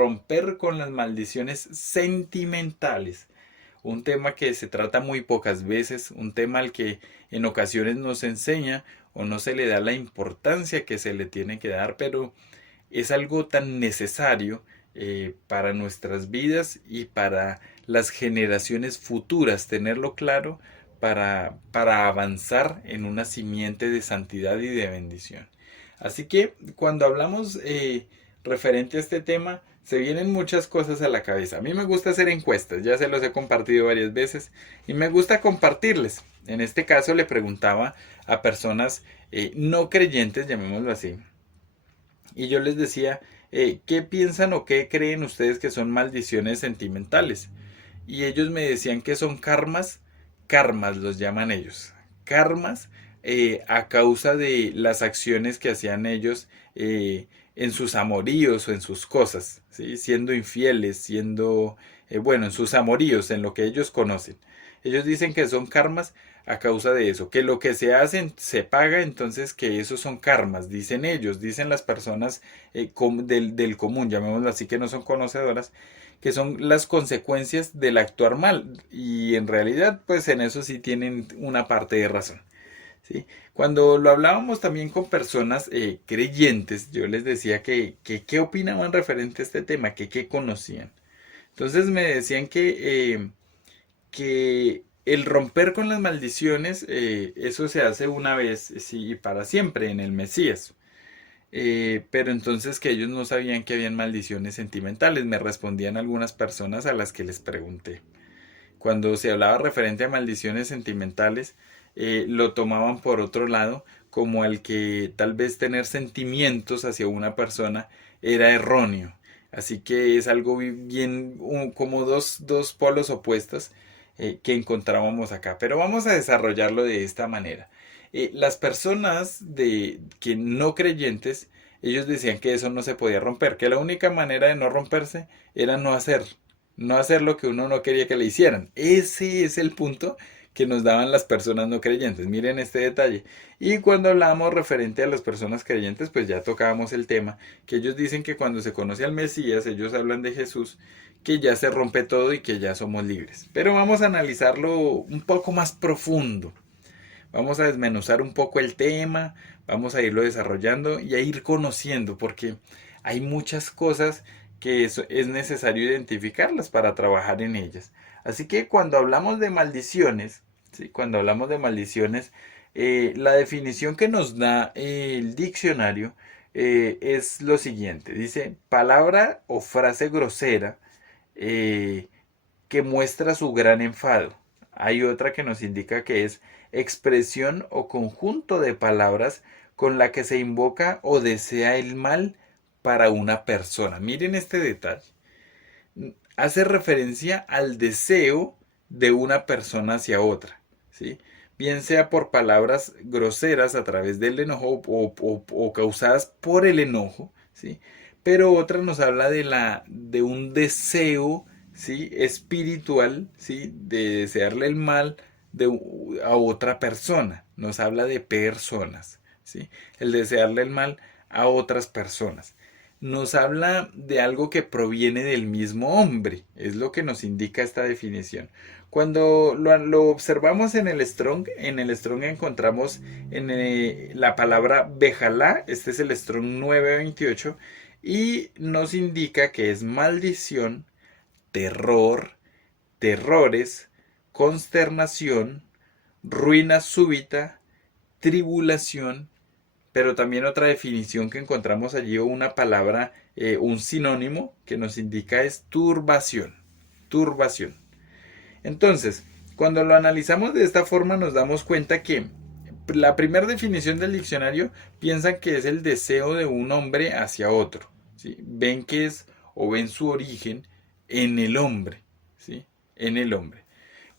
romper con las maldiciones sentimentales. Un tema que se trata muy pocas veces, un tema al que en ocasiones no se enseña o no se le da la importancia que se le tiene que dar, pero es algo tan necesario para nuestras vidas y para las generaciones futuras, tenerlo claro para avanzar en una simiente de santidad y de bendición. Así que cuando hablamos referente a este tema, se vienen muchas cosas a la cabeza. A mí me gusta hacer encuestas, ya se los he compartido varias veces y me gusta compartirles. En este caso le preguntaba a personas no creyentes, llamémoslo así, y yo les decía, ¿qué piensan o qué creen ustedes que son maldiciones sentimentales? Y ellos me decían que son karmas, karmas los llaman ellos, karmas a causa de las acciones que hacían ellos en sus amoríos o en sus cosas, ¿sí? Siendo infieles, siendo, bueno, en sus amoríos, en lo que ellos conocen. Ellos dicen que son karmas a causa de eso, que lo que se hace se paga, entonces que esos son karmas, dicen ellos, dicen las personas del común, llamémoslo así, que no son conocedoras, que son las consecuencias del actuar mal. Y en realidad, pues en eso sí tienen una parte de razón. ¿Sí? Cuando lo hablábamos también con personas creyentes, yo les decía que qué opinaban referente a este tema, que qué conocían. Entonces me decían que el romper con las maldiciones, eso se hace una vez, sí, y para siempre en el Mesías. Pero entonces que ellos no sabían que habían maldiciones sentimentales, me respondían algunas personas a las que les pregunté. Cuando se hablaba referente a maldiciones sentimentales, lo tomaban por otro lado, como el que tal vez tener sentimientos hacia una persona era erróneo. Así que es algo bien, como dos polos opuestos que encontrábamos acá. Pero vamos a desarrollarlo de esta manera. Las personas que no creyentes, ellos decían que eso no se podía romper, que la única manera de no romperse era no hacer lo que uno no quería que le hicieran. Ese es el punto que nos daban las personas no creyentes. Miren este detalle. Y cuando hablábamos referente a las personas creyentes, pues ya tocábamos el tema, que ellos dicen que cuando se conoce al Mesías, ellos hablan de Jesús, que ya se rompe todo y que ya somos libres. Pero vamos a analizarlo un poco más profundo. Vamos a desmenuzar un poco el tema, vamos a irlo desarrollando y a ir conociendo, porque hay muchas cosas que es necesario identificarlas para trabajar en ellas. Así que cuando hablamos de maldiciones, ¿sí? Cuando hablamos de maldiciones, la definición que nos da el diccionario es lo siguiente. Dice, palabra o frase grosera eh, que muestra su gran enfado. Hay otra que nos indica que es expresión o conjunto de palabras con la que se invoca o desea el mal para una persona. Miren este detalle. Hace referencia al deseo de una persona hacia otra, ¿sí? Bien sea por palabras groseras a través del enojo o causadas por el enojo, ¿sí? Pero otra nos habla de un deseo, ¿sí? Espiritual, ¿sí? De desearle el mal a otra persona. Nos habla de personas, ¿sí? El desearle el mal a otras personas. Nos habla de algo que proviene del mismo hombre, es lo que nos indica esta definición. Cuando lo observamos en el Strong encontramos la palabra Bejalá, este es el Strong 928, y nos indica que es maldición, terror, terrores, consternación, ruina súbita, tribulación, pero también otra definición que encontramos allí o una palabra, un sinónimo que nos indica es turbación. Turbación. Entonces, cuando lo analizamos de esta forma nos damos cuenta que la primera definición del diccionario piensa que es el deseo de un hombre hacia otro. ¿Sí? Ven que es o ven su origen en el hombre. ¿Sí? En el hombre.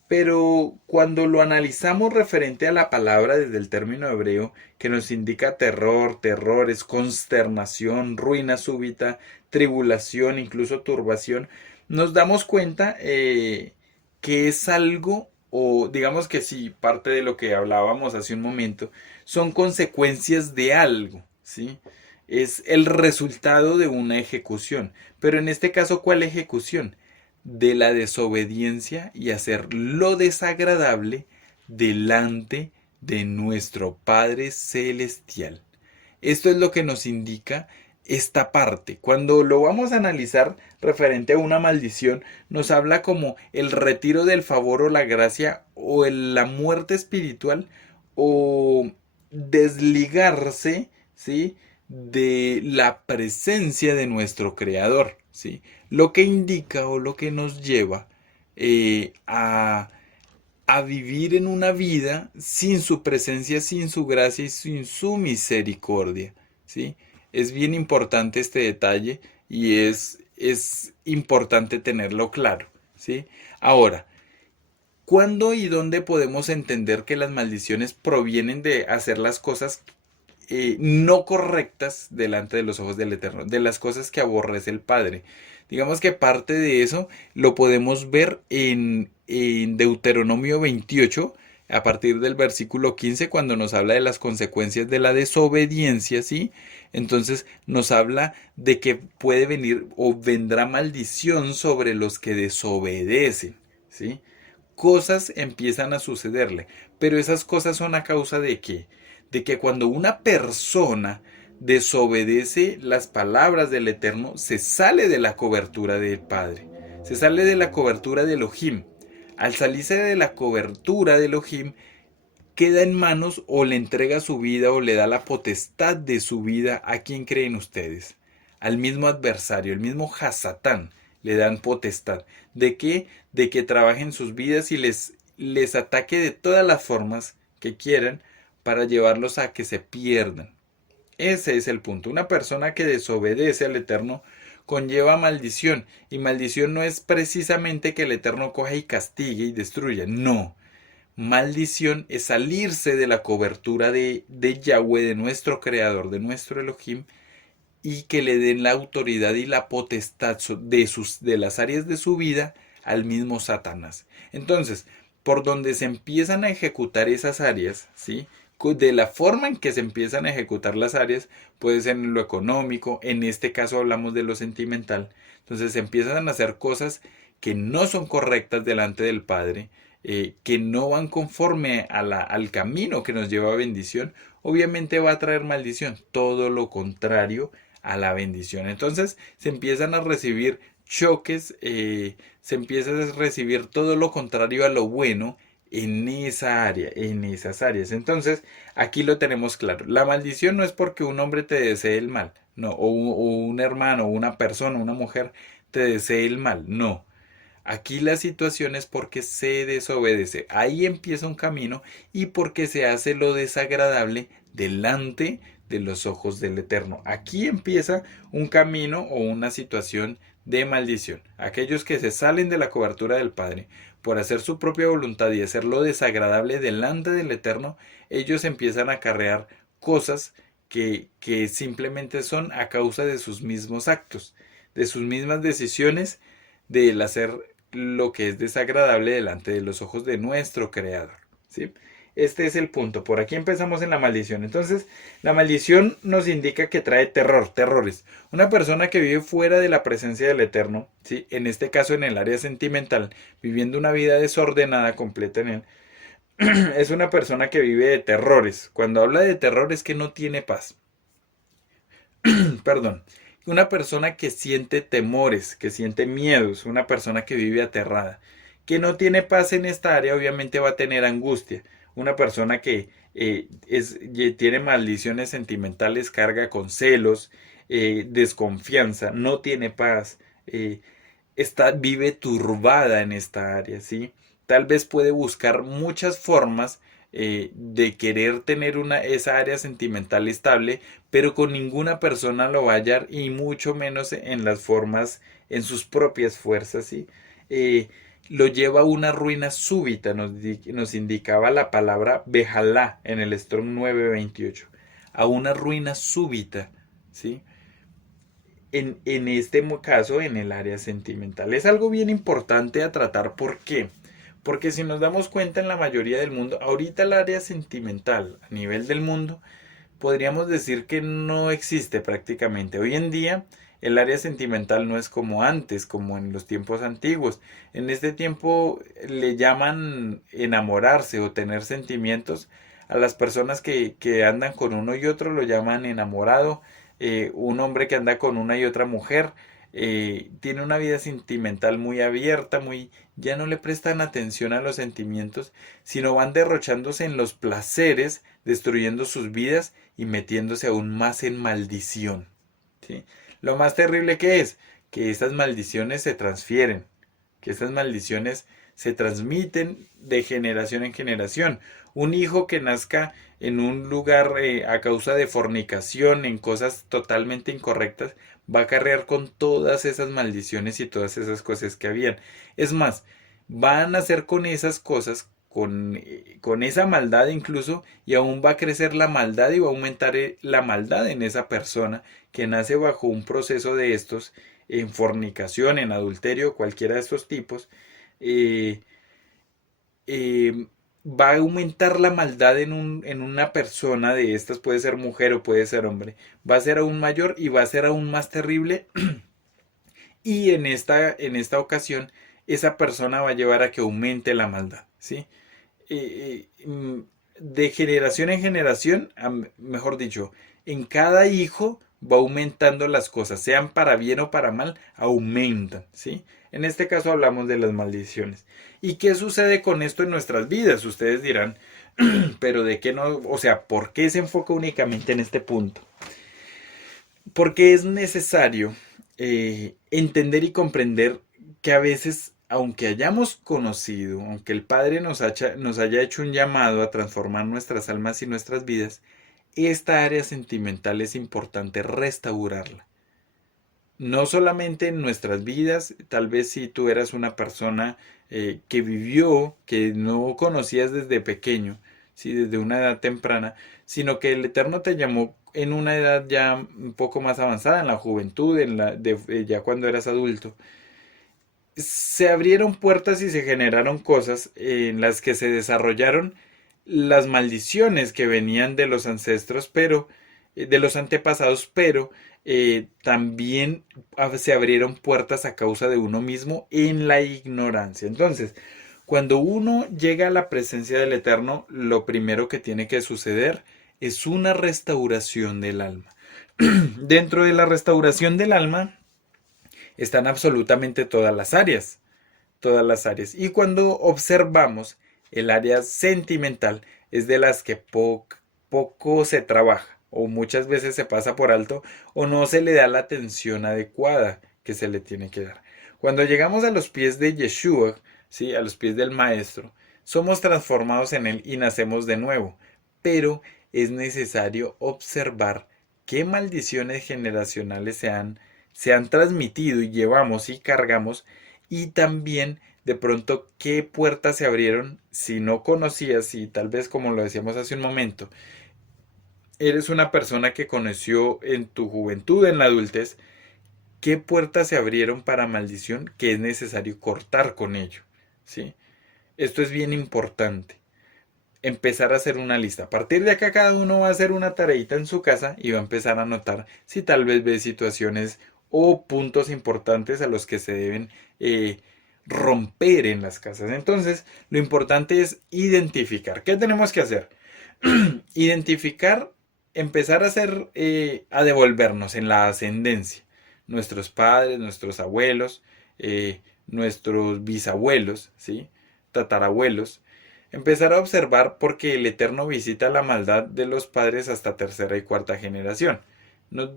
Pero cuando lo analizamos referente a la palabra desde el término hebreo, que nos indica terror, terrores, consternación, ruina súbita, tribulación, incluso turbación, nos damos cuenta que es algo, o digamos que sí, parte de lo que hablábamos hace un momento, son consecuencias de algo, ¿sí? es el resultado de una ejecución. Pero en este caso, ¿cuál ejecución? De la desobediencia y hacer lo desagradable delante de nuestro Padre Celestial. Esto es lo que nos indica esta parte. Cuando lo vamos a analizar referente a una maldición, nos habla como el retiro del favor o la gracia o la muerte espiritual o desligarse, ¿sí?, de la presencia de nuestro Creador, ¿sí? Lo que indica o lo que nos lleva a vivir en una vida sin su presencia, sin su gracia y sin su misericordia, ¿sí? Es bien importante este detalle y es importante tenerlo claro, ¿sí? Ahora, ¿cuándo y dónde podemos entender que las maldiciones provienen de hacer las cosas no correctas delante de los ojos del Eterno, de las cosas que aborrece el Padre? Digamos que parte de eso lo podemos ver en Deuteronomio 28, a partir del versículo 15, cuando nos habla de las consecuencias de la desobediencia, ¿sí? Entonces nos habla de que puede venir o vendrá maldición sobre los que desobedecen, ¿sí? Cosas empiezan a sucederle, pero esas cosas son a causa de qué? De que cuando una persona desobedece las palabras del Eterno, se sale de la cobertura del Padre, se sale de la cobertura de Elohim. Al salirse de la cobertura de Elohim, queda en manos o le entrega su vida o le da la potestad de su vida. ¿A quién creen ustedes? Al mismo adversario, el mismo Hasatán, le dan potestad. ¿De qué? De que trabajen sus vidas y les ataque de todas las formas que quieran para llevarlos a que se pierdan. Ese es el punto. Una persona que desobedece al Eterno conlleva maldición. Y maldición no es precisamente que el Eterno coja y castigue y destruya. No. Maldición es salirse de la cobertura de Yahweh, de nuestro Creador, de nuestro Elohim, y que le den la autoridad y la potestad de las áreas de su vida al mismo Satanás. Entonces, por donde se empiezan a ejecutar esas áreas, ¿sí?, de la forma en que se empiezan a ejecutar las áreas, puede ser en lo económico, en este caso hablamos de lo sentimental. Entonces se empiezan a hacer cosas que no son correctas delante del Padre, que no van conforme al camino que nos lleva a bendición. Obviamente va a traer maldición, todo lo contrario a la bendición. Entonces se empiezan a recibir choques, se empieza a recibir todo lo contrario a lo bueno en esa área, en esas áreas. Entonces, aquí lo tenemos claro. La maldición no es porque un hombre te desee el mal, no, o un hermano, o una persona, una mujer te desee el mal, no. Aquí la situación es porque se desobedece. Ahí empieza un camino y porque se hace lo desagradable delante de los ojos del Eterno. Aquí empieza un camino o una situación de maldición. Aquellos que se salen de la cobertura del Padre por hacer su propia voluntad y hacer lo desagradable delante del Eterno, ellos empiezan a acarrear cosas que simplemente son a causa de sus mismos actos, de sus mismas decisiones, del hacer lo que es desagradable delante de los ojos de nuestro Creador, ¿sí? Este es el punto. Por aquí empezamos en la maldición. Entonces, la maldición nos indica que trae terror, terrores. Una persona que vive fuera de la presencia del Eterno, ¿sí?, en este caso en el área sentimental, viviendo una vida desordenada completa en él, es una persona que vive de terrores. Cuando habla de terror es que no tiene paz. Perdón. Una persona que siente temores, que siente miedos, una persona que vive aterrada, que no tiene paz en esta área, obviamente va a tener angustia. Una persona que tiene maldiciones sentimentales, carga con celos, desconfianza, no tiene paz, vive turbada en esta área, ¿sí? Tal vez puede buscar muchas formas de querer tener esa área sentimental estable, pero con ninguna persona lo va a hallar y mucho menos en las formas, en sus propias fuerzas, ¿sí? Lo lleva a una ruina súbita, nos indicaba la palabra Bejalá en el Strong 928, a una ruina súbita, ¿sí? En este caso, en el área sentimental. Es algo bien importante a tratar. ¿Por qué? Porque si nos damos cuenta en la mayoría del mundo, ahorita el área sentimental a nivel del mundo podríamos decir que no existe prácticamente. Hoy en día el área sentimental no es como antes, como en los tiempos antiguos. En este tiempo le llaman enamorarse o tener sentimientos. A las personas que andan con uno y otro lo llaman enamorado. Un hombre que anda con una y otra mujer tiene una vida sentimental muy abierta, muy, ya no le prestan atención a los sentimientos, sino van derrochándose en los placeres, destruyendo sus vidas y metiéndose aún más en maldición. ¿Sí? Lo más terrible que estas maldiciones se transfieren, que estas maldiciones se transmiten de generación en generación. Un hijo que nazca en un lugar a causa de fornicación, en cosas totalmente incorrectas, va a cargar con todas esas maldiciones y todas esas cosas que habían. Es más, van a nacer con esas cosas, con esa maldad incluso, y aún va a crecer la maldad y va a aumentar la maldad en esa persona que nace bajo un proceso de estos, en fornicación, en adulterio, cualquiera de estos tipos, eh, eh, va a aumentar la maldad en una persona de estas, puede ser mujer o puede ser hombre, va a ser aún mayor y va a ser aún más terrible y en esta ocasión esa persona va a llevar a que aumente la maldad, ¿sí? De generación en generación, mejor dicho, en cada hijo va aumentando las cosas, sean para bien o para mal, aumentan, ¿sí? En este caso hablamos de las maldiciones. ¿Y qué sucede con esto en nuestras vidas? Ustedes dirán, pero ¿de qué no? O sea, ¿por qué se enfoca únicamente en este punto? Porque es necesario entender y comprender que a veces, aunque hayamos conocido, aunque el Padre nos haya hecho un llamado a transformar nuestras almas y nuestras vidas, esta área sentimental es importante restaurarla. No solamente en nuestras vidas, tal vez si tú eras una persona que vivió, que no conocías desde pequeño, ¿sí? Desde una edad temprana, sino que el Eterno te llamó en una edad ya un poco más avanzada, en la juventud, ya cuando eras adulto. Se abrieron puertas y se generaron cosas en las que se desarrollaron las maldiciones que venían de los ancestros, pero de los antepasados, pero también se abrieron puertas a causa de uno mismo en la ignorancia. Entonces, cuando uno llega a la presencia del Eterno, lo primero que tiene que suceder es una restauración del alma. Dentro de la restauración del alma están absolutamente todas las áreas, todas las áreas. Y cuando observamos el área sentimental es de las que poco se trabaja o muchas veces se pasa por alto o no se le da la atención adecuada que se le tiene que dar. Cuando llegamos a los pies de Yeshua, ¿sí? A los pies del Maestro, somos transformados en Él y nacemos de nuevo. Pero es necesario observar qué maldiciones generacionales se han transmitido y llevamos y cargamos y también de pronto qué puertas se abrieron si no conocías y tal vez como lo decíamos hace un momento, eres una persona que conoció en tu juventud, en la adultez, qué puertas se abrieron para maldición que es necesario cortar con ello, ¿sí? Esto es bien importante. Empezar a hacer una lista. A partir de acá cada uno va a hacer una tareita en su casa y va a empezar a notar si tal vez ve situaciones o puntos importantes a los que se deben romper en las casas. Entonces, lo importante es identificar. ¿Qué tenemos que hacer? Identificar, empezar a hacer, a devolvernos en la ascendencia. Nuestros padres, nuestros abuelos, nuestros bisabuelos, ¿sí? Tatarabuelos. Empezar a observar porque el Eterno visita la maldad de los padres hasta tercera y cuarta generación. No,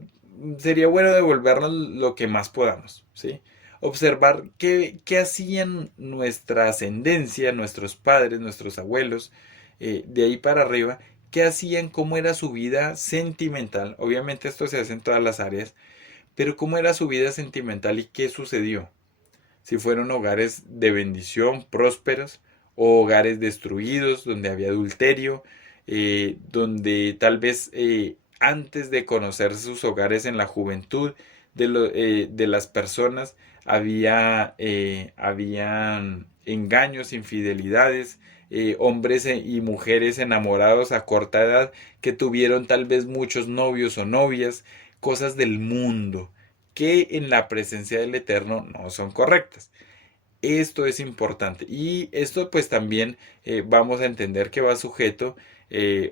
sería bueno devolvernos lo que más podamos, ¿sí? Observar qué hacían nuestra ascendencia, nuestros padres, nuestros abuelos, de ahí para arriba, qué hacían, cómo era su vida sentimental. Obviamente esto se hace en todas las áreas, pero cómo era su vida sentimental y qué sucedió. Si fueron hogares de bendición, prósperos, o hogares destruidos, donde había adulterio, donde tal vez antes de conocer sus hogares en la juventud de las personas, habían engaños, infidelidades, hombres y mujeres enamorados a corta edad que tuvieron tal vez muchos novios o novias, cosas del mundo que en la presencia del Eterno no son correctas. Esto es importante y esto pues también vamos a entender que va sujeto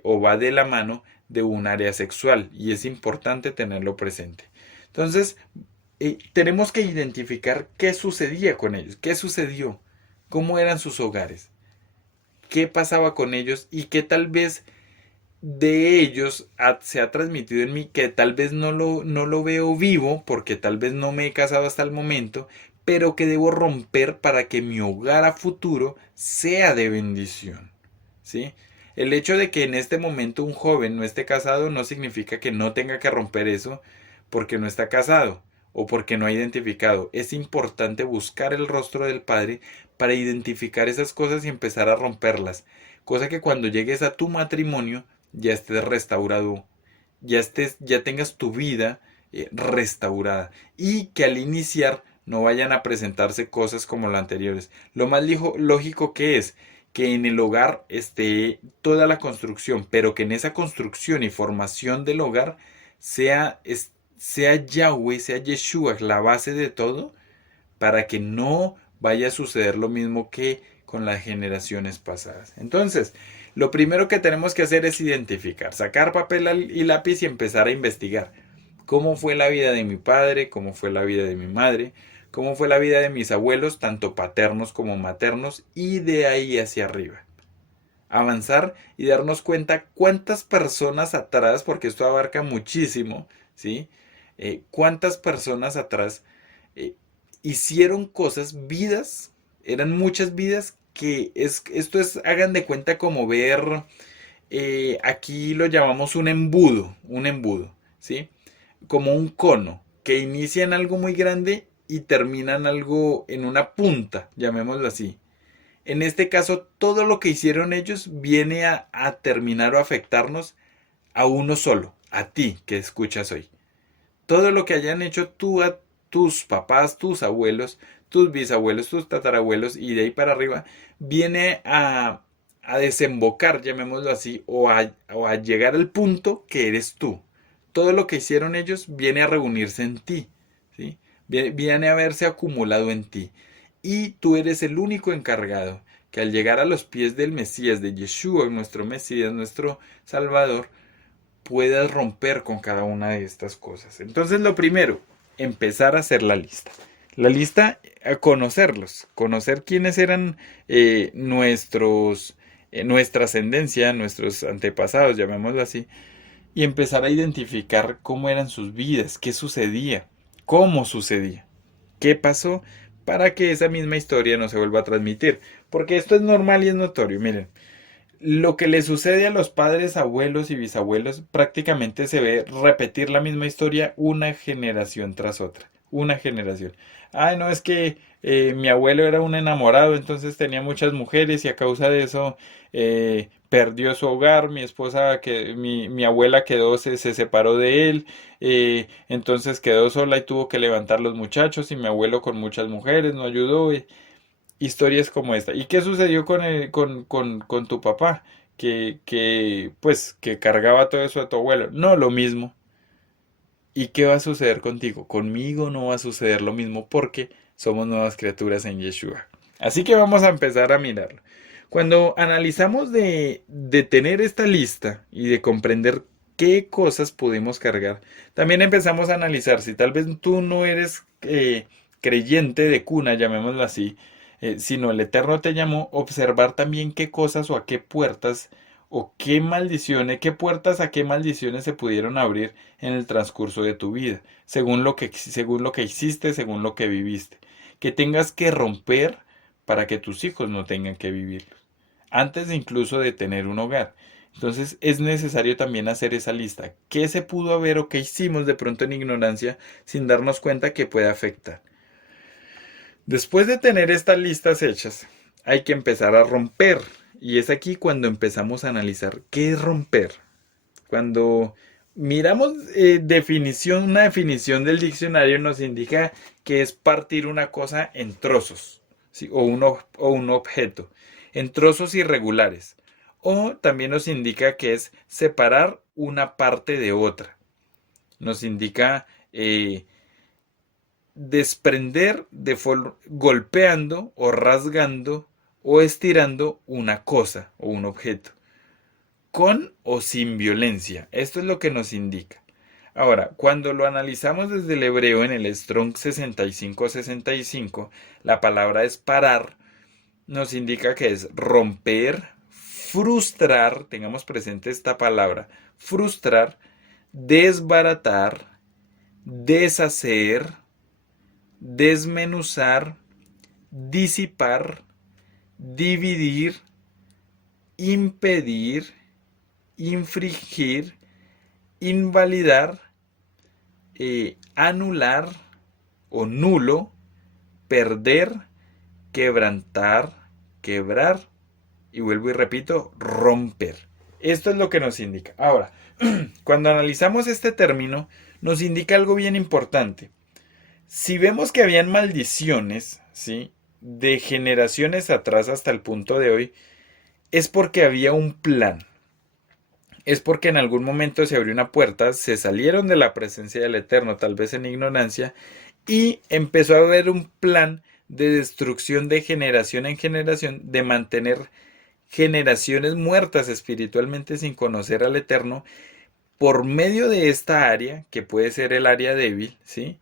o va de la mano de un área sexual y es importante tenerlo presente. Entonces, tenemos que identificar qué sucedía con ellos, qué sucedió, cómo eran sus hogares, qué pasaba con ellos y qué tal vez de ellos se ha transmitido en mí que tal vez no lo veo vivo porque tal vez no me he casado hasta el momento, pero que debo romper para que mi hogar a futuro sea de bendición. ¿Sí? El hecho de que en este momento un joven no esté casado no significa que no tenga que romper eso porque no está casado o porque no ha identificado. Es importante buscar el rostro del Padre para identificar esas cosas y empezar a romperlas. Cosa que cuando llegues a tu matrimonio ya estés restaurado, ya tengas tu vida restaurada y que al iniciar no vayan a presentarse cosas como las anteriores. Lo más lógico que es que en el hogar esté toda la construcción, pero que en esa construcción y formación del hogar sea Yahweh, sea Yeshua la base de todo, para que no vaya a suceder lo mismo que con las generaciones pasadas. Entonces, lo primero que tenemos que hacer es identificar, sacar papel y lápiz y empezar a investigar cómo fue la vida de mi padre, cómo fue la vida de mi madre, cómo fue la vida de mis abuelos, tanto paternos como maternos, y de ahí hacia arriba. Avanzar y darnos cuenta cuántas personas atrás, porque esto abarca muchísimo, ¿sí? Cuántas personas atrás eh, hicieron cosas, vidas, eran muchas vidas esto es, hagan de cuenta como ver, aquí lo llamamos un embudo, ¿sí? Como un cono, que inicia en algo muy grande y termina en algo, en una punta, llamémoslo así. En este caso, todo lo que hicieron ellos viene a terminar o afectarnos a uno solo, a ti que escuchas hoy. Todo lo que hayan hecho tú a tus papás, tus abuelos, tus bisabuelos, tus tatarabuelos y de ahí para arriba, viene a desembocar, llamémoslo así, o a llegar al punto que eres tú. Todo lo que hicieron ellos viene a reunirse en ti, ¿sí? Viene a verse acumulado en ti. Y tú eres el único encargado que al llegar a los pies del Mesías, de Yeshua, nuestro Mesías, nuestro Salvador, puedas romper con cada una de estas cosas. Entonces, lo primero, empezar a hacer la lista. La lista, a conocerlos, conocer quiénes eran nuestra ascendencia, nuestros antepasados, llamémoslo así, y empezar a identificar cómo eran sus vidas, qué sucedía, cómo sucedía, qué pasó para que esa misma historia no se vuelva a transmitir. Porque esto es normal y es notorio. Miren, lo que le sucede a los padres, abuelos y bisabuelos prácticamente se ve repetir la misma historia una generación tras otra. Una generación. Ay, no, es que mi abuelo era un enamorado, entonces tenía muchas mujeres y a causa de eso perdió su hogar. Mi esposa, mi abuela quedó, se separó de él, entonces quedó sola y tuvo que levantar los muchachos y mi abuelo con muchas mujeres no ayudó. Historias como esta. ¿Y qué sucedió con tu papá? Pues, que cargaba todo eso a tu abuelo. No, lo mismo. ¿Y qué va a suceder contigo? Conmigo no va a suceder lo mismo porque somos nuevas criaturas en Yeshua. Así que vamos a empezar a mirarlo. Cuando analizamos de tener esta lista y de comprender qué cosas podemos cargar, también empezamos a analizar si tal vez tú no eres creyente de cuna, llamémoslo así, sino el Eterno te llamó, observar también qué cosas o a qué puertas o qué maldiciones, qué puertas a qué maldiciones se pudieron abrir en el transcurso de tu vida, según lo que hiciste, según lo que viviste, que tengas que romper para que tus hijos no tengan que vivirlo, antes de incluso de tener un hogar. Entonces es necesario también hacer esa lista. ¿Qué se pudo haber o qué hicimos de pronto en ignorancia sin darnos cuenta que puede afectar? Después de tener estas listas hechas, hay que empezar a romper. Y es aquí cuando empezamos a analizar qué es romper. Cuando Miramos una definición del diccionario nos indica que es partir una cosa en trozos, ¿sí? O un objeto, en trozos irregulares. O también nos indica que es separar una parte de otra. Nos indica desprender golpeando o rasgando o estirando una cosa o un objeto, con o sin violencia. Esto es lo que nos indica. Ahora, cuando lo analizamos desde el hebreo en el Strong 65-65, la palabra es parar, nos indica que es romper, frustrar, tengamos presente esta palabra, frustrar, desbaratar, deshacer, desmenuzar, disipar, dividir, impedir, infringir, invalidar, anular o nulo, perder, quebrantar, quebrar y vuelvo y repito, romper. Esto es lo que nos indica. Ahora, cuando analizamos este término, nos indica algo bien importante. Si vemos que habían maldiciones, ¿sí? De generaciones atrás hasta el punto de hoy, es porque había un plan. Es porque en algún momento se abrió una puerta, se salieron de la presencia del Eterno, tal vez en ignorancia, y empezó a haber un plan de destrucción de generación en generación, de mantener generaciones muertas espiritualmente sin conocer al Eterno, por medio de esta área, que puede ser el área débil, ¿sí?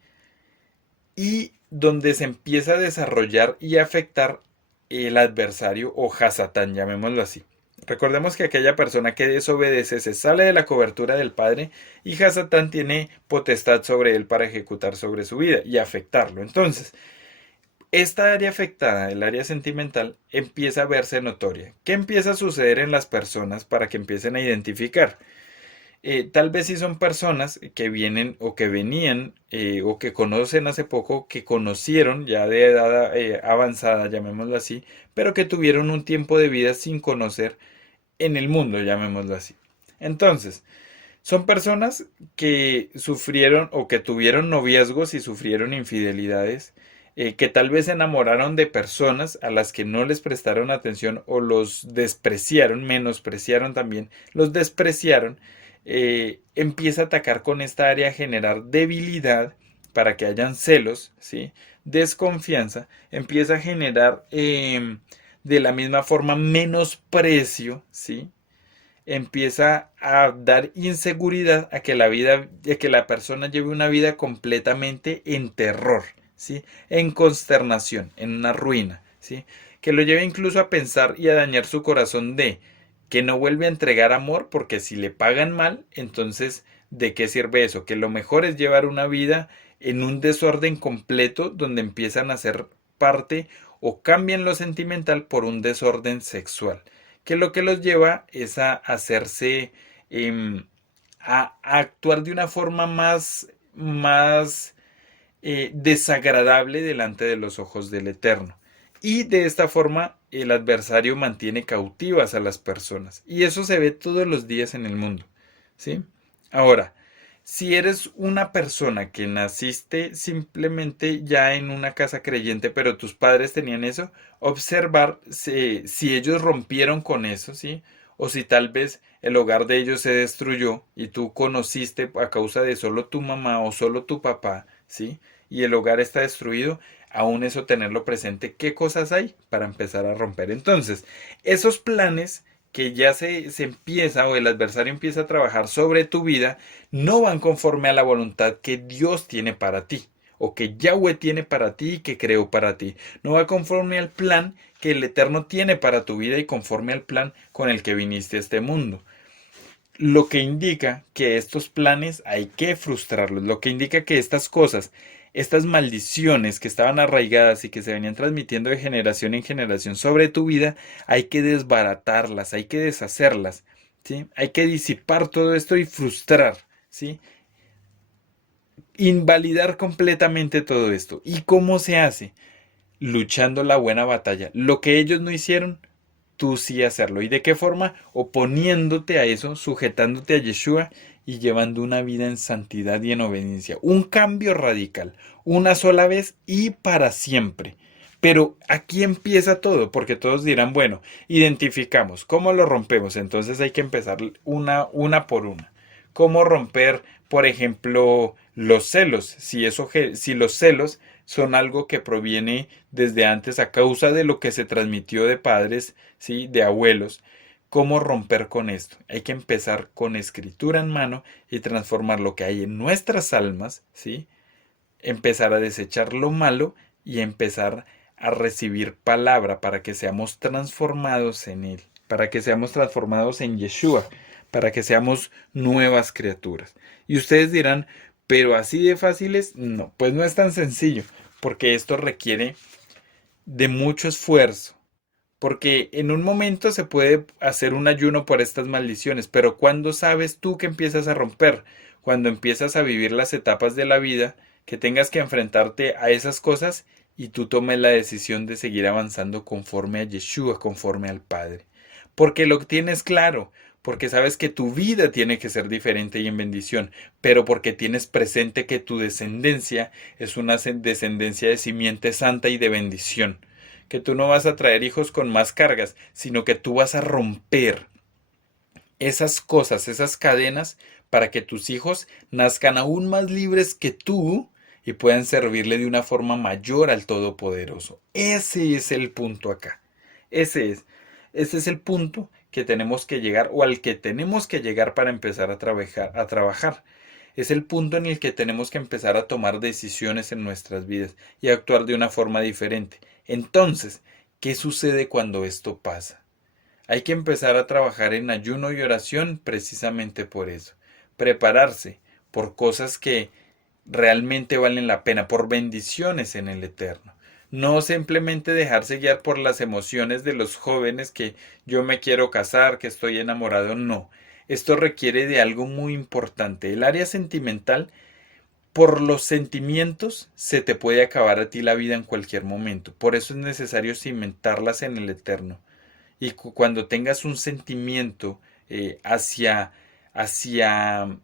Y donde se empieza a desarrollar y afectar el adversario o Hasatán, llamémoslo así. Recordemos que aquella persona que desobedece se sale de la cobertura del Padre y Hasatán tiene potestad sobre él para ejecutar sobre su vida y afectarlo. Entonces, esta área afectada, el área sentimental, empieza a verse notoria. ¿Qué empieza a suceder en las personas para que empiecen a identificar? Tal vez si son personas que vienen o que venían o que conocen hace poco, que conocieron ya de edad avanzada, llamémoslo así, pero que tuvieron un tiempo de vida sin conocer en el mundo, llamémoslo así. Entonces, son personas que sufrieron o que tuvieron noviazgos y sufrieron infidelidades, que tal vez se enamoraron de personas a las que no les prestaron atención o los despreciaron, menospreciaron también, los despreciaron, empieza a atacar con esta área, a generar debilidad para que hayan celos, ¿sí? Desconfianza, empieza a generar de la misma forma menosprecio, ¿sí? Empieza a dar inseguridad a que a que la persona lleve una vida completamente en terror, ¿sí? En consternación, en una ruina, ¿sí? Que lo lleve incluso a pensar y a dañar su corazón de que no vuelve a entregar amor porque si le pagan mal, entonces ¿de qué sirve eso? Que lo mejor es llevar una vida en un desorden completo donde empiezan a ser parte o cambian lo sentimental por un desorden sexual que lo que los lleva es a hacerse, a actuar de una forma más desagradable delante de los ojos del Eterno. Y de esta forma el adversario mantiene cautivas a las personas. Y eso se ve todos los días en el mundo. ¿Sí? Ahora, si eres una persona que naciste simplemente ya en una casa creyente, pero tus padres tenían eso, observar si ellos rompieron con eso, ¿sí? O si tal vez el hogar de ellos se destruyó y tú conociste a causa de solo tu mamá o solo tu papá, ¿sí? Y el hogar está destruido, aún eso tenerlo presente, ¿qué cosas hay para empezar a romper? Entonces, esos planes que ya se empieza o el adversario empieza a trabajar sobre tu vida, no van conforme a la voluntad que Dios tiene para ti o que Yahweh tiene para ti y que creó para ti. No va conforme al plan que el Eterno tiene para tu vida y conforme al plan con el que viniste a este mundo. Lo que indica que estos planes hay que frustrarlos, lo que indica que estas cosas, estas maldiciones que estaban arraigadas y que se venían transmitiendo de generación en generación sobre tu vida, hay que desbaratarlas, hay que deshacerlas, ¿sí? Hay que disipar todo esto y frustrar, ¿sí? Invalidar completamente todo esto. ¿Y cómo se hace? Luchando la buena batalla. Lo que ellos no hicieron, tú sí hacerlo. ¿Y de qué forma? Oponiéndote a eso, sujetándote a Yeshua y llevando una vida en santidad y en obediencia. Un cambio radical, una sola vez y para siempre. Pero aquí empieza todo, porque todos dirán, bueno, identificamos, ¿cómo lo rompemos? Entonces hay que empezar una por una. ¿Cómo romper, por ejemplo, los celos? Si los celos son algo que proviene desde antes a causa de lo que se transmitió de padres, ¿sí? De abuelos. ¿Cómo romper con esto? Hay que empezar con escritura en mano y transformar lo que hay en nuestras almas, ¿sí? Empezar a desechar lo malo y empezar a recibir palabra para que seamos transformados en Él, para que seamos transformados en Yeshua, para que seamos nuevas criaturas. Y ustedes dirán, pero así de fáciles, no, pues no es tan sencillo, porque esto requiere de mucho esfuerzo. Porque en un momento se puede hacer un ayuno por estas maldiciones, pero ¿cuándo sabes tú que empiezas a romper? Cuando empiezas a vivir las etapas de la vida, que tengas que enfrentarte a esas cosas y tú tomes la decisión de seguir avanzando conforme a Yeshua, conforme al Padre. Porque lo tienes claro, porque sabes que tu vida tiene que ser diferente y en bendición, pero porque tienes presente que tu descendencia es una descendencia de simiente santa y de bendición, que tú no vas a traer hijos con más cargas, sino que tú vas a romper esas cosas, esas cadenas, para que tus hijos nazcan aún más libres que tú y puedan servirle de una forma mayor al Todopoderoso. Ese es el punto acá. Ese es. Ese es el punto que tenemos que llegar o al que tenemos que llegar para empezar a trabajar. Es el punto en el que tenemos que empezar a tomar decisiones en nuestras vidas y actuar de una forma diferente. Entonces, ¿qué sucede cuando esto pasa? Hay que empezar a trabajar en ayuno y oración precisamente por eso. Prepararse por cosas que realmente valen la pena, por bendiciones en el Eterno. No simplemente dejarse guiar por las emociones de los jóvenes que yo me quiero casar, que estoy enamorado, no. Esto requiere de algo muy importante. El área sentimental, por los sentimientos, se te puede acabar a ti la vida en cualquier momento. Por eso es necesario cimentarlas en el Eterno. Y cuando tengas un sentimiento hacia, hacia,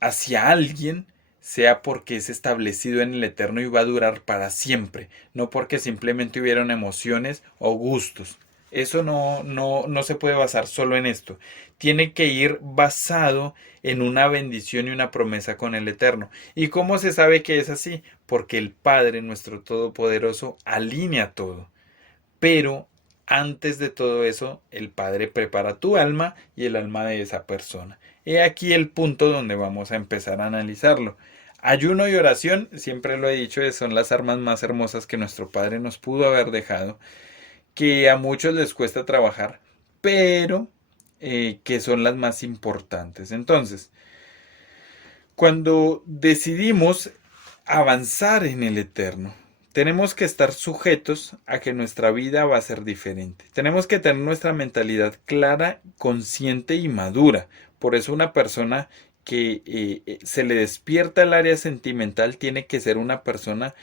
hacia alguien, sea porque es establecido en el eterno y va a durar para siempre, no porque simplemente hubieron emociones o gustos. Eso no se puede basar solo en esto. Tiene que ir basado en una bendición y una promesa con el Eterno. ¿Y cómo se sabe que es así? Porque el Padre, nuestro Todopoderoso, alinea todo. Pero antes de todo eso, el Padre prepara tu alma y el alma de esa persona. He aquí el punto donde vamos a empezar a analizarlo. Ayuno y oración, siempre lo he dicho, son las armas más hermosas que nuestro Padre nos pudo haber dejado, que a muchos les cuesta trabajar, pero que son las más importantes. Entonces, cuando decidimos avanzar en el eterno, tenemos que estar sujetos a que nuestra vida va a ser diferente. Tenemos que tener nuestra mentalidad clara, consciente y madura. Por eso una persona que se le despierta el área sentimental tiene que ser una persona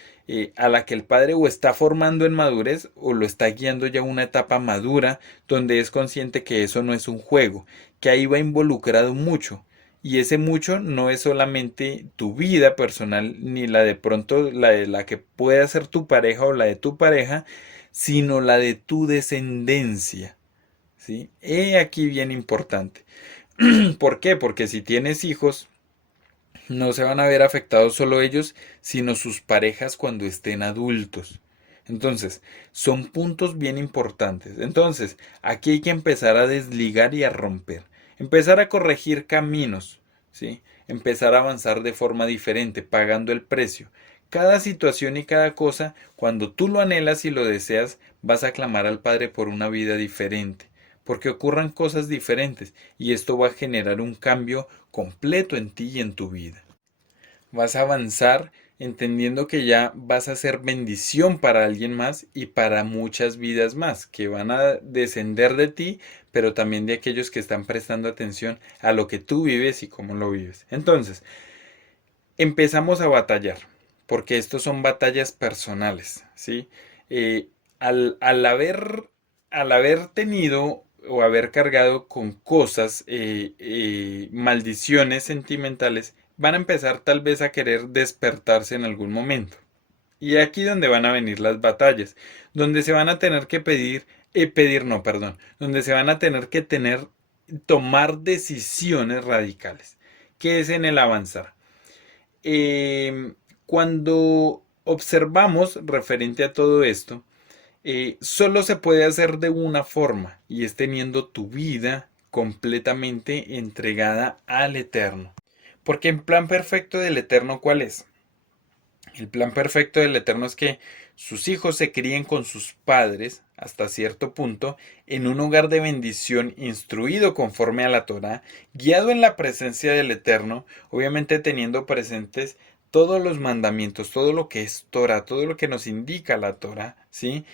a la que el padre o está formando en madurez o lo está guiando ya a una etapa madura donde es consciente que eso no es un juego, que ahí va involucrado mucho. Y ese mucho no es solamente tu vida personal, ni la de pronto la de la que pueda ser tu pareja o la de tu pareja, sino la de tu descendencia. ¿Sí? He aquí bien importante. ¿Por qué? Porque si tienes hijos, no se van a ver afectados solo ellos, sino sus parejas cuando estén adultos. Entonces, son puntos bien importantes. Entonces, aquí hay que empezar a desligar y a romper. Empezar a corregir caminos, ¿sí? Empezar a avanzar de forma diferente, pagando el precio. Cada situación y cada cosa, cuando tú lo anhelas y lo deseas, vas a clamar al Padre por una vida diferente, porque ocurran cosas diferentes y esto va a generar un cambio completo en ti y en tu vida. Vas a avanzar entendiendo que ya vas a ser bendición para alguien más y para muchas vidas más que van a descender de ti, pero también de aquellos que están prestando atención a lo que tú vives y cómo lo vives. Entonces, empezamos a batallar, porque estos son batallas personales, ¿sí? Eh, al haber al haber tenido o haber cargado con cosas, maldiciones sentimentales, van a empezar tal vez a querer despertarse en algún momento. Y aquí donde van a venir las batallas, donde se van a tener que pedir no, perdón, donde se van a tener que tomar decisiones radicales, que es en el avanzar. Cuando observamos referente a todo esto, solo se puede hacer de una forma, y es teniendo tu vida completamente entregada al Eterno. Porque el plan perfecto del Eterno, ¿cuál es? El plan perfecto del Eterno es que sus hijos se críen con sus padres hasta cierto punto en un hogar de bendición instruido conforme a la Torá, guiado en la presencia del Eterno, obviamente teniendo presentes todos los mandamientos, todo lo que es Torah, todo lo que nos indica la Torah, ¿sí?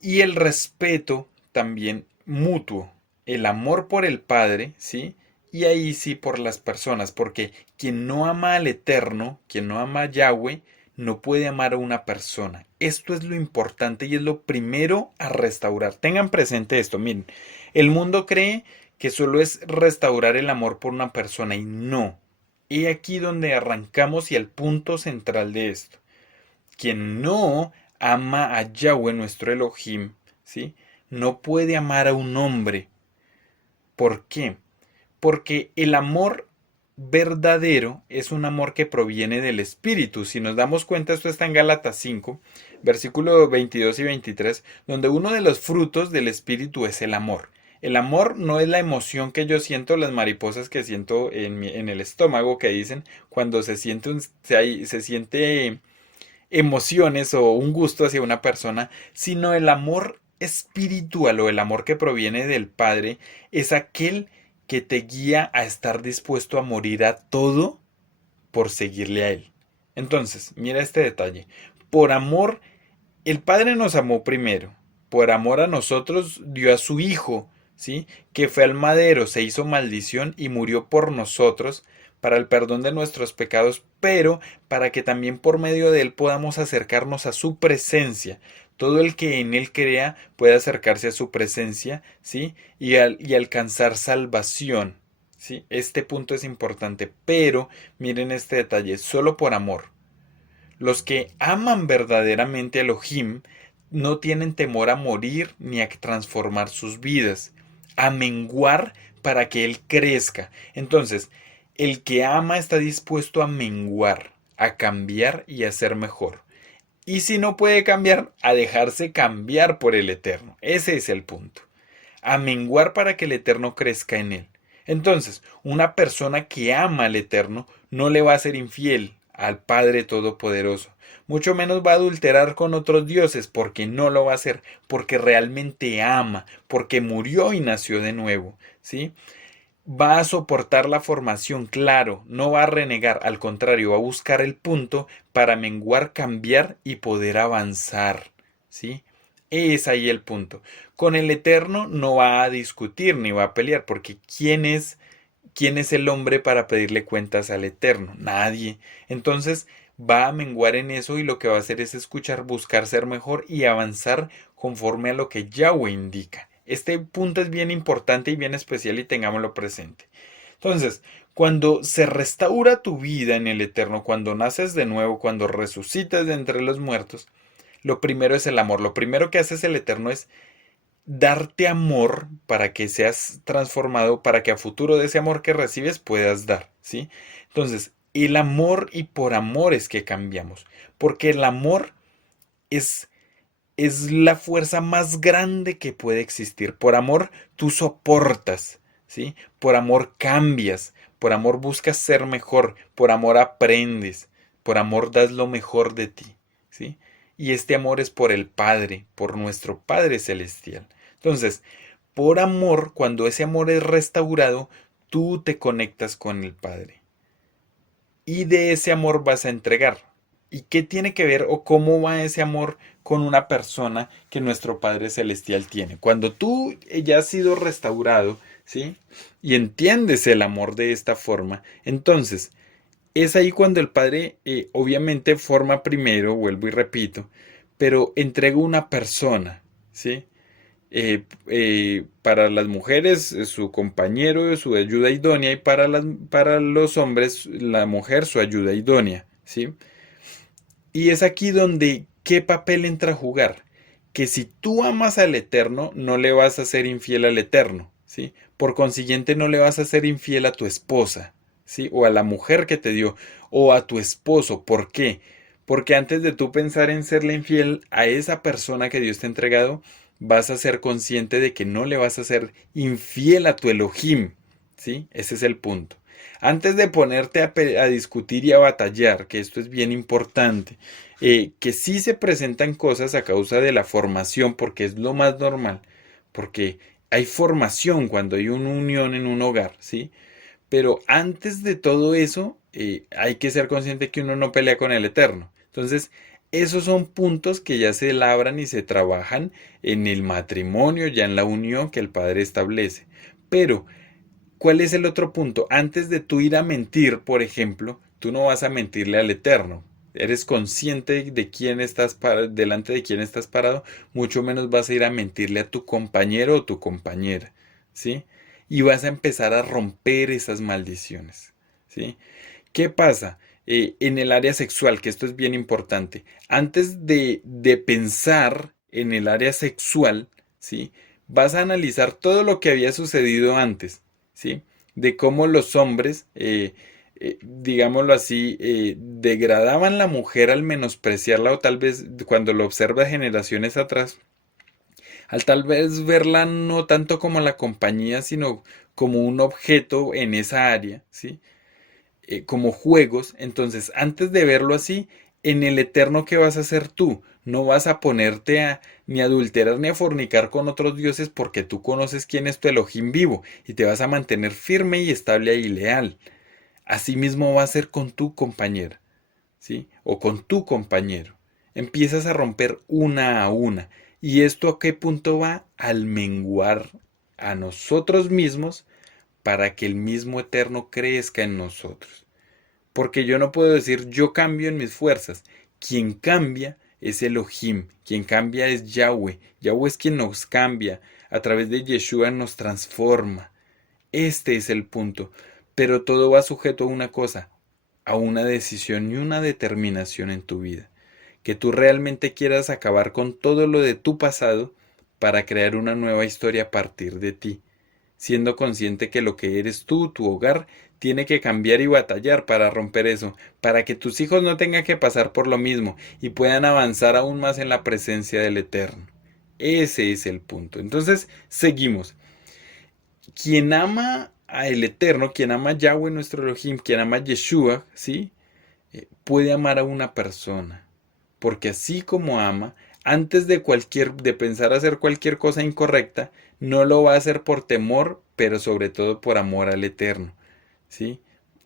Y el respeto también mutuo, el amor por el Padre, ¿sí? Y ahí sí por las personas, porque quien no ama al Eterno, quien no ama a Yahweh, no puede amar a una persona. Esto es lo importante y es lo primero a restaurar. Tengan presente esto, miren, el mundo cree que solo es restaurar el amor por una persona y no. He aquí donde arrancamos y el punto central de esto. Quien no ama a Yahweh, nuestro Elohim, ¿sí? No puede amar a un hombre. ¿Por qué? Porque el amor verdadero es un amor que proviene del Espíritu. Si nos damos cuenta, esto está en Gálatas 5, versículos 22 y 23, donde uno de los frutos del Espíritu es el amor. El amor no es la emoción que yo siento, las mariposas que siento en el estómago, que dicen cuando se siente emociones o un gusto hacia una persona, sino el amor espiritual o el amor que proviene del Padre es aquel que te guía a estar dispuesto a morir a todo por seguirle a Él. Entonces, mira este detalle. Por amor, el Padre nos amó primero. Por amor a nosotros dio a su Hijo, ¿sí? Que fue al madero, se hizo maldición y murió por nosotros para el perdón de nuestros pecados, pero para que también por medio de Él podamos acercarnos a su presencia. Todo el que en Él crea puede acercarse a su presencia, ¿sí? Y alcanzar salvación, ¿sí? Este punto es importante, pero miren este detalle, solo por amor. Los que aman verdaderamente a Elohim no tienen temor a morir ni a transformar sus vidas, a menguar para que Él crezca. Entonces, el que ama está dispuesto a menguar, a cambiar y a ser mejor. Y si no puede cambiar, a dejarse cambiar por el Eterno. Ese es el punto. A menguar para que el Eterno crezca en él. Entonces, una persona que ama al Eterno no le va a ser infiel al Padre Todopoderoso. Mucho menos va a adulterar con otros dioses porque no lo va a hacer, porque realmente ama, porque murió y nació de nuevo, ¿sí? Va a soportar la formación, claro, no va a renegar, al contrario, va a buscar el punto para menguar, cambiar y poder avanzar, ¿sí? Es ahí el punto. Con el Eterno no va a discutir ni va a pelear, porque quién es el hombre para pedirle cuentas al Eterno? Nadie. Entonces va a menguar en eso y lo que va a hacer es escuchar, buscar ser mejor y avanzar conforme a lo que Yahweh indica. Este punto es bien importante y bien especial y tengámoslo presente. Entonces, cuando se restaura tu vida en el Eterno, cuando naces de nuevo, cuando resucitas de entre los muertos, lo primero es el amor. Lo primero que haces el Eterno es darte amor para que seas transformado, para que a futuro de ese amor que recibes puedas dar, ¿sí? Entonces, el amor y por amor es que cambiamos, porque el amor es es la fuerza más grande que puede existir. Por amor tú soportas, ¿sí? Por amor cambias, por amor buscas ser mejor, por amor aprendes, por amor das lo mejor de ti, ¿sí? Y este amor es por el Padre, por nuestro Padre Celestial. Entonces, por amor, cuando ese amor es restaurado, tú te conectas con el Padre. Y de ese amor vas a entregar. ¿Y qué tiene que ver o cómo va ese amor con una persona que nuestro Padre Celestial tiene? Cuando tú ya has sido restaurado, ¿sí? Y entiendes el amor de esta forma, entonces es ahí cuando el Padre obviamente forma primero, vuelvo y repito, pero entrega una persona, ¿sí? para las mujeres, su compañero, su ayuda idónea, y para los hombres, la mujer, su ayuda idónea, ¿sí? Y es aquí donde, ¿qué papel entra a jugar? Que si tú amas al Eterno, no le vas a ser infiel al Eterno, ¿sí? Por consiguiente, no le vas a ser infiel a tu esposa, ¿sí? O a la mujer que te dio, o a tu esposo. ¿Por qué? Porque antes de tú pensar en serle infiel a esa persona que Dios te ha entregado, vas a ser consciente de que no le vas a ser infiel a tu Elohim, ¿sí? Ese es el punto. Antes de ponerte a discutir y a batallar, que esto es bien importante, que sí se presentan cosas a causa de la formación, porque es lo más normal, porque hay formación cuando hay una unión en un hogar, ¿sí? Pero antes de todo eso, hay que ser consciente que uno no pelea con el Eterno. Entonces, esos son puntos que ya se labran y se trabajan en el matrimonio, ya en la unión que el Padre establece. Pero ¿cuál es el otro punto? Antes de tú ir a mentir, por ejemplo, tú no vas a mentirle al Eterno. Eres consciente de quién estás delante de quién estás parado, mucho menos vas a ir a mentirle a tu compañero o tu compañera, ¿sí? Y vas a empezar a romper esas maldiciones, ¿sí? ¿Qué pasa? En el área sexual, que esto es bien importante. Antes de pensar en el área sexual, ¿sí? Vas a analizar todo lo que había sucedido antes, ¿sí? De cómo los hombres, digámoslo así, degradaban la mujer al menospreciarla, o tal vez cuando lo observas generaciones atrás, al tal vez verla no tanto como la compañía, sino como un objeto en esa área, ¿sí? Como juegos. Entonces, antes de verlo así, en el eterno, ¿qué vas a hacer tú? No vas a ponerte a ni a adulterar ni a fornicar con otros dioses, porque tú conoces quién es tu Elohim vivo y te vas a mantener firme y estable y leal. Asimismo va a ser con tu compañera, ¿sí? O con tu compañero. Empiezas a romper una a una. ¿Y esto a qué punto va? Al menguar a nosotros mismos, para que el mismo eterno crezca en nosotros. Porque yo no puedo decir yo cambio en mis fuerzas. Quien cambia es Elohim. Quien cambia es Yahweh. Yahweh es quien nos cambia. A través de Yeshua nos transforma. Este es el punto. Pero todo va sujeto a una cosa, a una decisión y una determinación en tu vida. Que tú realmente quieras acabar con todo lo de tu pasado para crear una nueva historia a partir de ti, siendo consciente que lo que eres tú, tu hogar, tiene que cambiar y batallar para romper eso, para que tus hijos no tengan que pasar por lo mismo y puedan avanzar aún más en la presencia del Eterno. Ese es el punto. Entonces, seguimos. Quien ama a el Eterno, quien ama a Yahweh nuestro Elohim, quien ama a Yeshua, ¿sí? Puede amar a una persona, porque así como ama, antes de pensar hacer cualquier cosa incorrecta, no lo va a hacer por temor, pero sobre todo por amor al Eterno, ¿sí?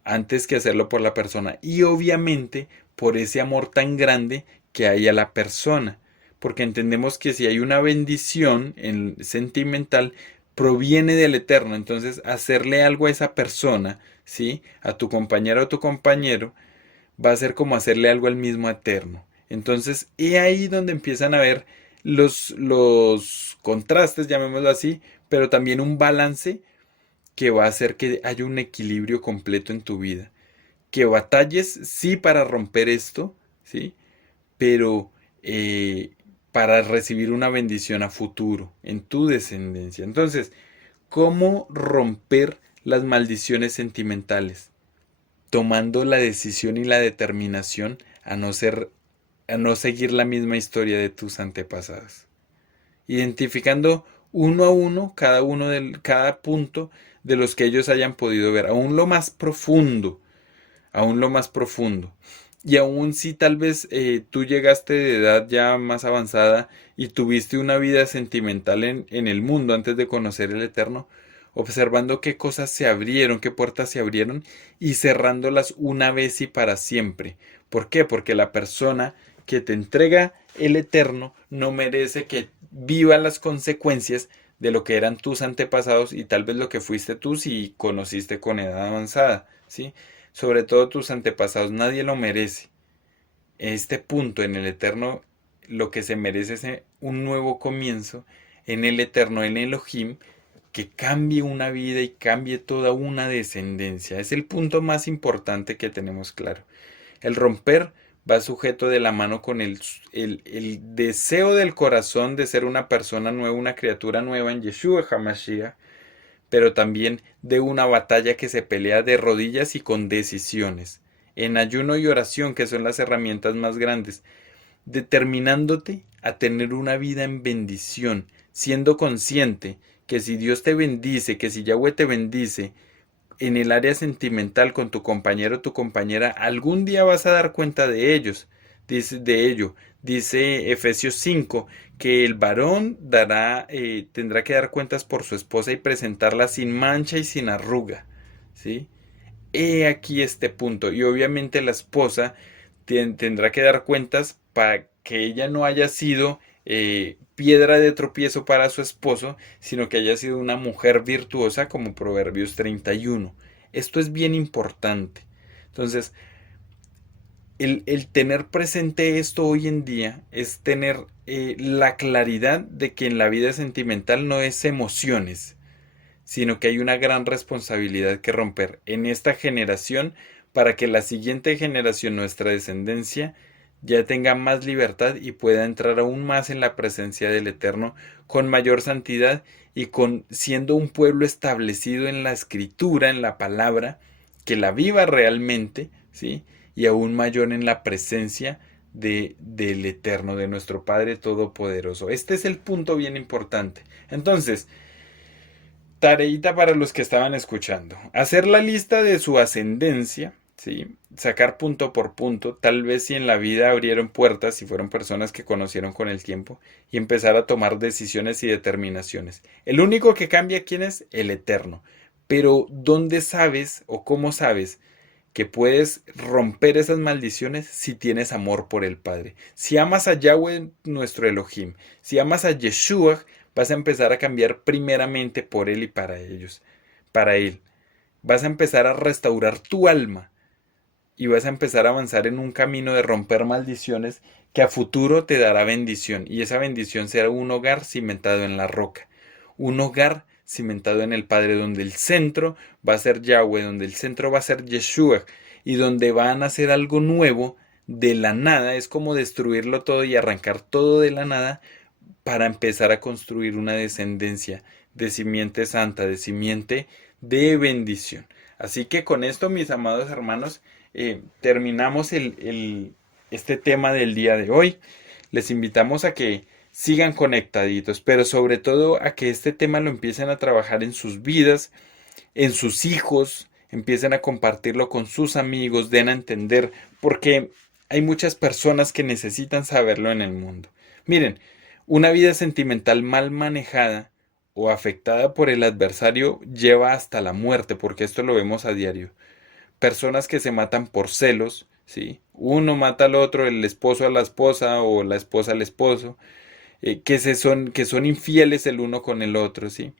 Antes que hacerlo por la persona, y obviamente por ese amor tan grande que hay a la persona, porque entendemos que si hay una bendición sentimental, proviene del Eterno. Entonces hacerle algo a esa persona, ¿sí? A tu compañero o tu compañero, va a ser como hacerle algo al mismo Eterno. Entonces, he ahí donde empiezan a ver los contrastes, llamémoslo así, pero también un balance que va a hacer que haya un equilibrio completo en tu vida. Que batalles, sí, para romper esto, ¿sí? Pero para recibir una bendición a futuro, en tu descendencia. Entonces, ¿cómo romper las maldiciones sentimentales? Tomando la decisión y la determinación a no seguir la misma historia de tus antepasados. Identificando uno a uno cada punto de los que ellos hayan podido ver, aún lo más profundo, aún lo más profundo. Y aún si tal vez tú llegaste de edad ya más avanzada y tuviste una vida sentimental en el mundo antes de conocer el Eterno, observando qué cosas se abrieron, qué puertas se abrieron y cerrándolas una vez y para siempre. ¿Por qué? Porque la persona que te entrega el Eterno no merece que viva las consecuencias de lo que eran tus antepasados y tal vez lo que fuiste tú si conociste con edad avanzada, ¿sí? Sobre todo tus antepasados, nadie lo merece. En este punto, en el Eterno, lo que se merece es un nuevo comienzo en el Eterno, en Elohim, que cambie una vida y cambie toda una descendencia. Es el punto más importante que tenemos claro. El romper va sujeto de la mano con el deseo del corazón de ser una persona nueva, una criatura nueva en Yeshua HaMashiach, pero también de una batalla que se pelea de rodillas y con decisiones, en ayuno y oración, que son las herramientas más grandes, determinándote a tener una vida en bendición, siendo consciente que si Dios te bendice, que si Yahweh te bendice, en el área sentimental con tu compañero o tu compañera, algún día vas a dar cuenta de ellos, de ello. Dice Efesios 5 que el varón tendrá que dar cuentas por su esposa y presentarla sin mancha y sin arruga, ¿sí? He aquí este punto. Y obviamente la esposa tendrá que dar cuentas para que ella no haya sido piedra de tropiezo para su esposo, sino que haya sido una mujer virtuosa como Proverbios 31. Esto es bien importante. Entonces, el tener presente esto hoy en día es tener la claridad de que en la vida sentimental no es emociones, sino que hay una gran responsabilidad que romper en esta generación para que la siguiente generación, nuestra descendencia, ya tenga más libertad y pueda entrar aún más en la presencia del Eterno con mayor santidad y con siendo un pueblo establecido en la escritura, en la palabra, que la viva realmente, ¿sí? Y aún mayor en la presencia del Eterno, de nuestro Padre Todopoderoso. Este es el punto bien importante. Entonces, tareita para los que estaban escuchando. Hacer la lista de su ascendencia, ¿sí? Sacar punto por punto, tal vez si en la vida abrieron puertas, si fueron personas que conocieron con el tiempo, y empezar a tomar decisiones y determinaciones. El único que cambia quién es el Eterno. Pero ¿dónde sabes o cómo sabes que puedes romper esas maldiciones si tienes amor por el Padre? Si amas a Yahweh, nuestro Elohim, si amas a Yeshua, vas a empezar a cambiar primeramente por Él y para ellos, para Él. Vas a empezar a restaurar tu alma y vas a empezar a avanzar en un camino de romper maldiciones que a futuro te dará bendición. Y esa bendición será un hogar cimentado en la roca, un hogar cimentado en el Padre, donde el centro va a ser Yahweh, donde el centro va a ser Yeshua y donde van a hacer algo nuevo de la nada. Es como destruirlo todo y arrancar todo de la nada para empezar a construir una descendencia de simiente santa, de simiente de bendición. Así que con esto, mis amados hermanos, terminamos este tema del día de hoy. Les invitamos a que sigan conectaditos, pero sobre todo a que este tema lo empiecen a trabajar en sus vidas, en sus hijos, empiecen a compartirlo con sus amigos, den a entender, porque hay muchas personas que necesitan saberlo en el mundo. Miren, una vida sentimental mal manejada o afectada por el adversario lleva hasta la muerte, porque esto lo vemos a diario. Personas que se matan por celos, ¿sí? Uno mata al otro, el esposo a la esposa o la esposa al esposo, que son infieles el uno con el otro, ¿sí?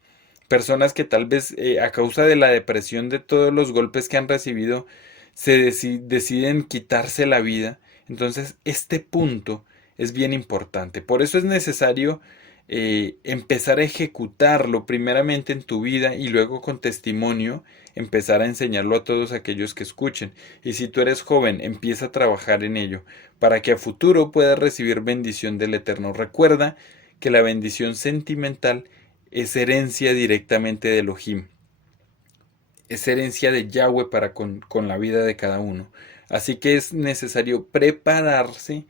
Personas que tal vez a causa de la depresión de todos los golpes que han recibido, deciden quitarse la vida. Entonces, este punto es bien importante. Por eso es necesario empezar a ejecutarlo primeramente en tu vida y luego con testimonio empezar a enseñarlo a todos aquellos que escuchen. Y si tú eres joven, empieza a trabajar en ello para que a futuro puedas recibir bendición del Eterno. Recuerda que la bendición sentimental es herencia directamente de Elohim. Es herencia de Yahweh para con la vida de cada uno. Así que es necesario prepararse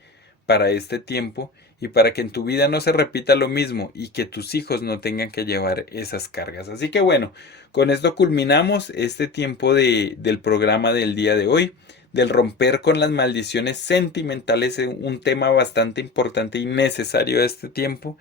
para este tiempo y para que en tu vida no se repita lo mismo y que tus hijos no tengan que llevar esas cargas. Así que bueno, con esto culminamos este tiempo del programa del día de hoy, del romper con las maldiciones sentimentales, un tema bastante importante y necesario a este tiempo.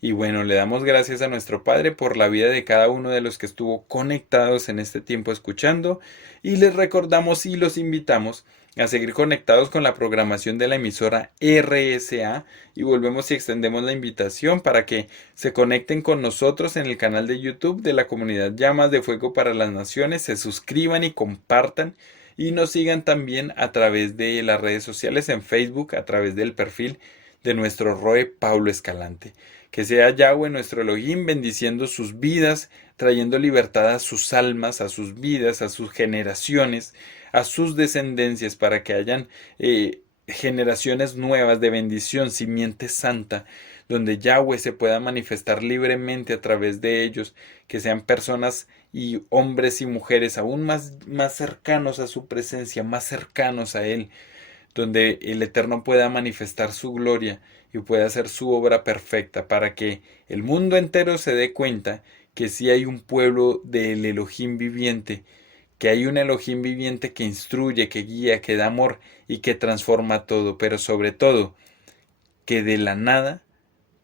Y bueno, le damos gracias a nuestro Padre por la vida de cada uno de los que estuvo conectados en este tiempo escuchando. Y les recordamos y los invitamos a seguir conectados con la programación de la emisora RSA. Y volvemos y extendemos la invitación para que se conecten con nosotros en el canal de YouTube de la comunidad Llamas de Fuego para las Naciones. Se suscriban y compartan. Y nos sigan también a través de las redes sociales en Facebook, a través del perfil de nuestro Roe Paulo Escalante. Que sea Yahweh nuestro Elohim bendiciendo sus vidas, trayendo libertad a sus almas, a sus vidas, a sus generaciones, a sus descendencias, para que hayan generaciones nuevas de bendición, simiente santa, donde Yahweh se pueda manifestar libremente a través de ellos, que sean personas y hombres y mujeres aún más cercanos a su presencia, más cercanos a Él, donde el Eterno pueda manifestar su gloria y pueda hacer su obra perfecta, para que el mundo entero se dé cuenta que sí hay un pueblo del Elohim viviente, que hay un Elohim viviente que instruye, que guía, que da amor y que transforma todo, pero sobre todo que de la nada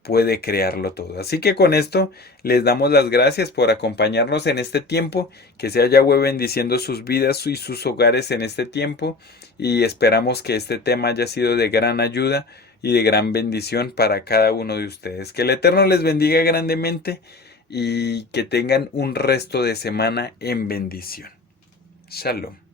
puede crearlo todo. Así que con esto les damos las gracias por acompañarnos en este tiempo, que sea Yahweh bendiciendo sus vidas y sus hogares en este tiempo, y esperamos que este tema haya sido de gran ayuda y de gran bendición para cada uno de ustedes. Que el Eterno les bendiga grandemente y que tengan un resto de semana en bendición. Shalom.